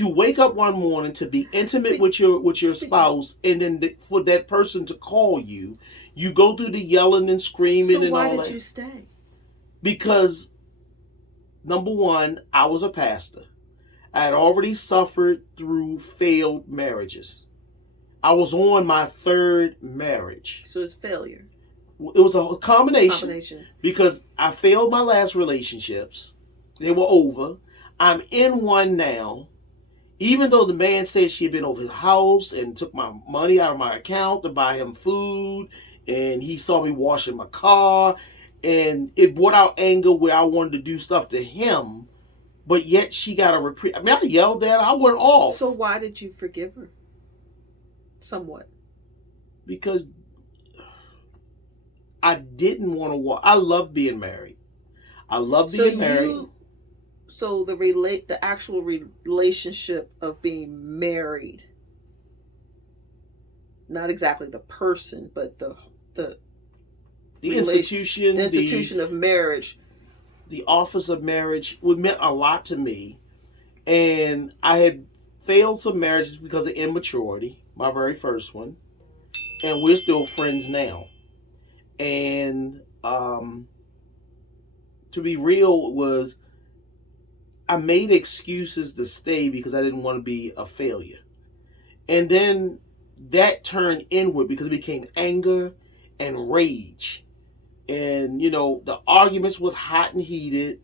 to wake up one morning to be intimate with your spouse, and then for that person to call you, you go through the yelling and screaming and all that. So why did you stay? Because, number one, I was a pastor. I had already suffered through failed marriages. I was on my third marriage. So it's failure. It was a combination. Because I failed my last relationships. They were over. I'm in one now. Even though the man said she had been over his house and took my money out of my account to buy him food, and he saw me washing my car, and it brought out anger where I wanted to do stuff to him, but yet she got a reprieve. I mean, I yelled at her. I went off. So why did you forgive her? Somewhat. Because I didn't want to walk. I love being married. I love being married. So the actual relationship of being married, not exactly the person, but the institution of marriage, the office of marriage, would meant a lot to me. And I had failed some marriages because of immaturity, my very first one, and we're still friends now. And to be real, was I made excuses to stay because I didn't want to be a failure. And then that turned inward because it became anger and rage. And, the arguments were hot and heated,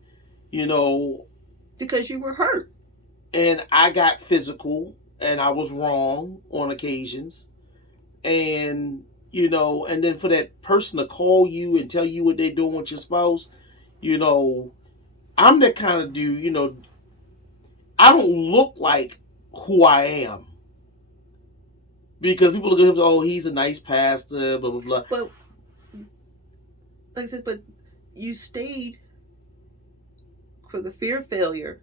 because you were hurt. And I got physical, and I was wrong on occasions. And, and then for that person to call you and tell you what they're doing with your spouse, I'm that kind of dude, I don't look like who I am. Because people look at him, oh, he's a nice pastor, blah, blah, blah. But, like I said, but you stayed for the fear of failure.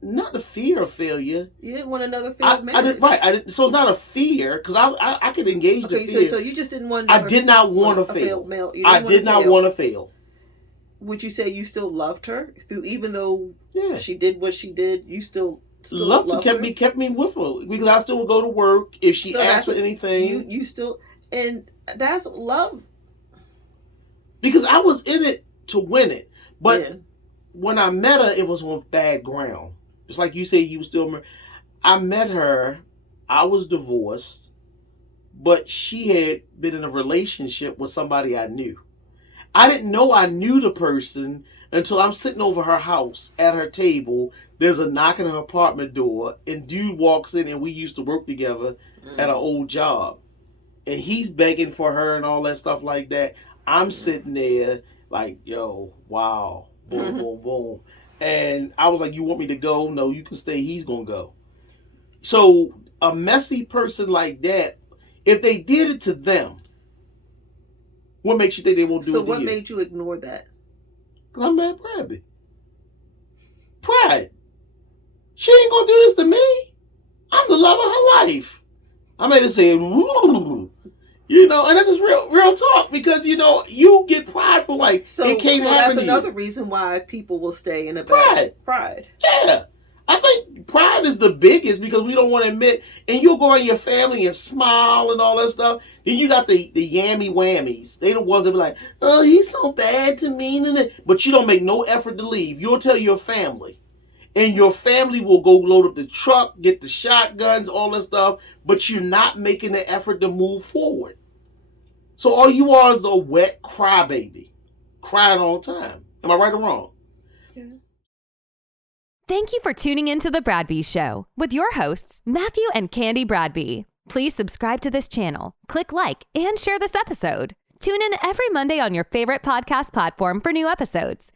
Not the fear of failure. You didn't want another failed marriage. I didn't. So it's not a fear, because I could engage the fear. So you just didn't want I did not want to fail. I did not want to fail. Would you say you still loved her even though she did what she did? You still loved her. Kept me with her, because I still would go to work if she asked for anything. You still, and that's love. Because I was in it to win it, but when I met her, it was on bad ground. Just like you say, you were still married. I met her. I was divorced, but she had been in a relationship with somebody I knew. I didn't know I knew the person until I'm sitting over her house at her table. There's a knock on her apartment door, and dude walks in, and we used to work together at an old job. And he's begging for her and all that stuff like that. I'm sitting there like, yo, wow, boom, boom, boom. And I was like, you want me to go? No, you can stay. He's going to go. So a messy person like that, if they did it to them, what makes you think they won't do it to you? So what made you ignore that? Because I'm mad Bradby. Pride. She ain't going to do this to me. I'm the love of her life. I made her say, and this is real talk, because, you get prideful, like, it can't happen to you. So that's another reason why people will stay in a bad pride. Yeah. I think pride is the biggest, because we don't want to admit, and you'll go in your family and smile and all that stuff. Then you got the yammy whammies. They the ones that be like, oh, he's so bad to me. But you don't make no effort to leave. You'll tell your family. And your family will go load up the truck, get the shotguns, all that stuff. But you're not making the effort to move forward. So all you are is a wet crybaby. Crying all the time. Am I right or wrong? Yeah. Thank you for tuning into The Bradbys Show with your hosts, Matthew and Candy Bradby. Please subscribe to this channel, click like, and share this episode. Tune in every Monday on your favorite podcast platform for new episodes.